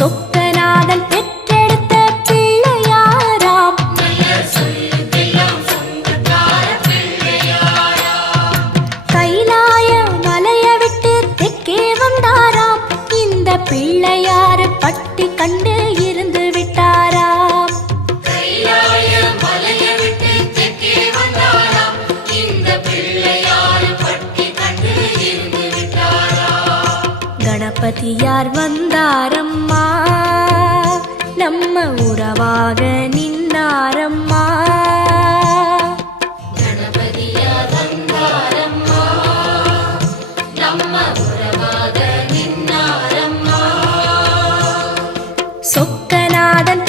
சொக்கநாதன் பெற்றெடுத்த பிள்ளையாராம். கைலாய மலைய விட்டு தெற்கே வந்தாராம். இந்த பிள்ளையாரு பட்டி கண்டு இருந்து விட்டாராம். கணபதியார் வந்தாரம்மா, நம்ம உறவாக நின்னாரம்மா. கணபதியார் வந்தாரம்மா, நம்ம உறவாக நின்னாரம்மா. சொக்கநாதன்